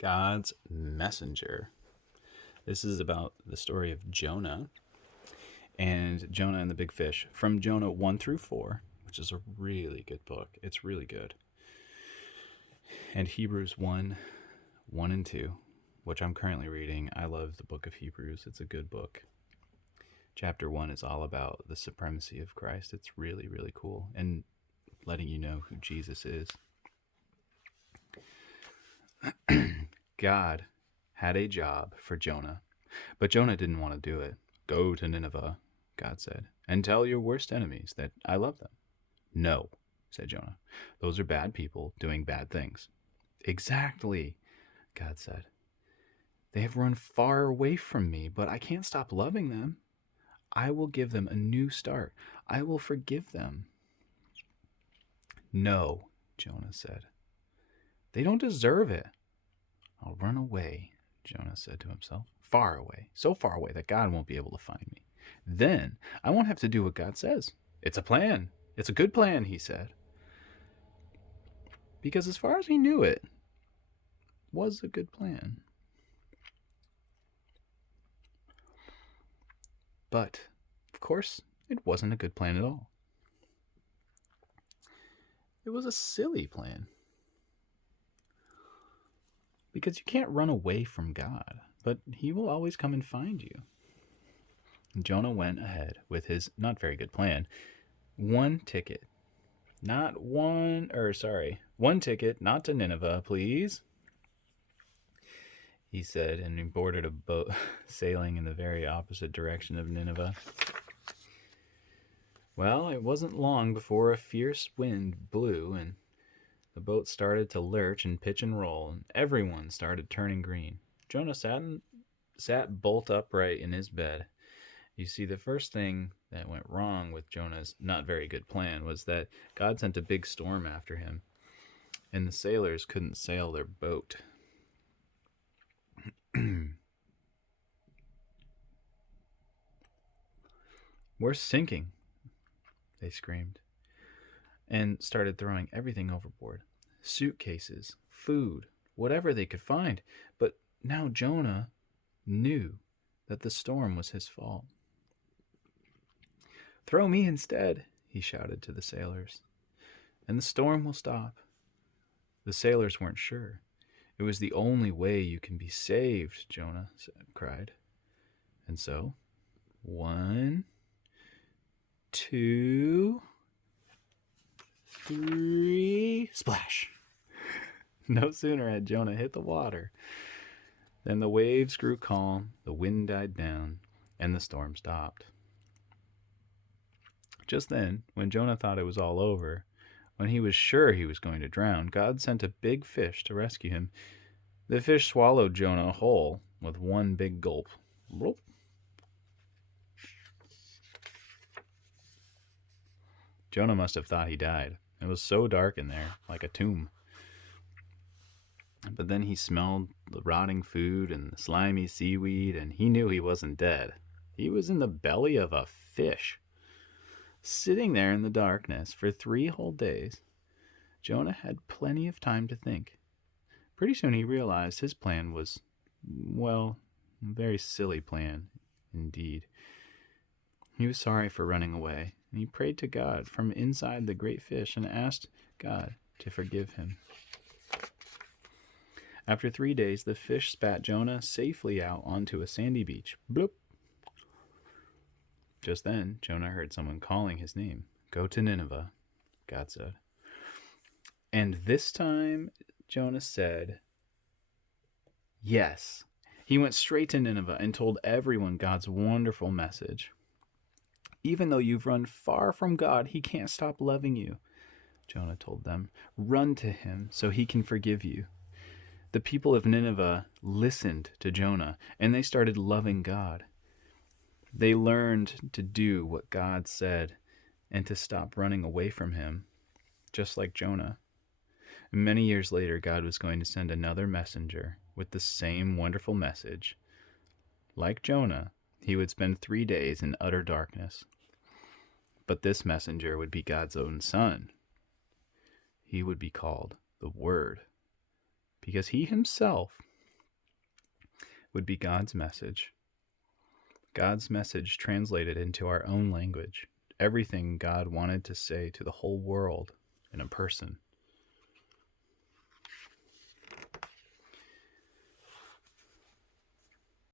God's messenger. This is about the story of Jonah and Jonah and the big fish from Jonah 1 through 4, which is a really good book. It's really good. And Hebrews 1, 1 and 2, which I'm currently reading. I love the book of Hebrews. It's a good book. Chapter 1 is all about the supremacy of Christ. It's really, really cool. And letting you know who Jesus is. God had a job for Jonah, but Jonah didn't want to do it. Go to Nineveh, God said, and tell your worst enemies that I love them. No, said Jonah. Those are bad people doing bad things. Exactly, God said. They have run far away from me, but I can't stop loving them. I will give them a new start. I will forgive them. No, Jonah said. They don't deserve it. I'll run away, Jonah said to himself. Far away, so far away that God won't be able to find me. Then I won't have to do what God says. It's a plan. It's a good plan, he said. Because as far as he knew, it was a good plan. But, of course, it wasn't a good plan at all. It was a silly plan. Because you can't run away from God, but he will always come and find you. Jonah went ahead with his not very good plan. One ticket, not to Nineveh, please, he said, and he boarded a boat sailing in the very opposite direction of Nineveh. Well, it wasn't long before a fierce wind blew and the boat started to lurch and pitch and roll, and everyone started turning green. Jonah sat bolt upright in his bed. You see, the first thing that went wrong with Jonah's not very good plan was that God sent a big storm after him, and the sailors couldn't sail their boat. We're sinking, they screamed, and started throwing everything overboard. Suitcases, food, whatever they could find. But now Jonah knew that the storm was his fault. Throw me instead, he shouted to the sailors, and the storm will stop. The sailors weren't sure. It was the only way you can be saved, Jonah cried. And so, 1, 2, 3, splash! No sooner had Jonah hit the water than the waves grew calm, the wind died down, and the storm stopped. Just then, when Jonah thought it was all over, when he was sure he was going to drown, God sent a big fish to rescue him. The fish swallowed Jonah whole with one big gulp. Jonah must have thought he died. It was so dark in there, like a tomb. But then he smelled the rotting food and the slimy seaweed, and he knew he wasn't dead. He was in the belly of a fish. Sitting there in the darkness for 3 whole days, Jonah had plenty of time to think. Pretty soon he realized his plan was, well, a very silly plan indeed. He was sorry for running away, and he prayed to God from inside the great fish and asked God to forgive him. After 3 days, the fish spat Jonah safely out onto a sandy beach. Bloop! Just then, Jonah heard someone calling his name. Go to Nineveh, God said. And this time, Jonah said, yes. He went straight to Nineveh and told everyone God's wonderful message. Even though you've run far from God, he can't stop loving you, Jonah told them. Run to him so he can forgive you. The people of Nineveh listened to Jonah, and they started loving God. They learned to do what God said and to stop running away from him, just like Jonah. Many years later, God was going to send another messenger with the same wonderful message. Like Jonah, he would spend 3 days in utter darkness. But this messenger would be God's own son. He would be called the Word, because he himself would be God's message. God's message translated into our own language. Everything God wanted to say to the whole world in a person.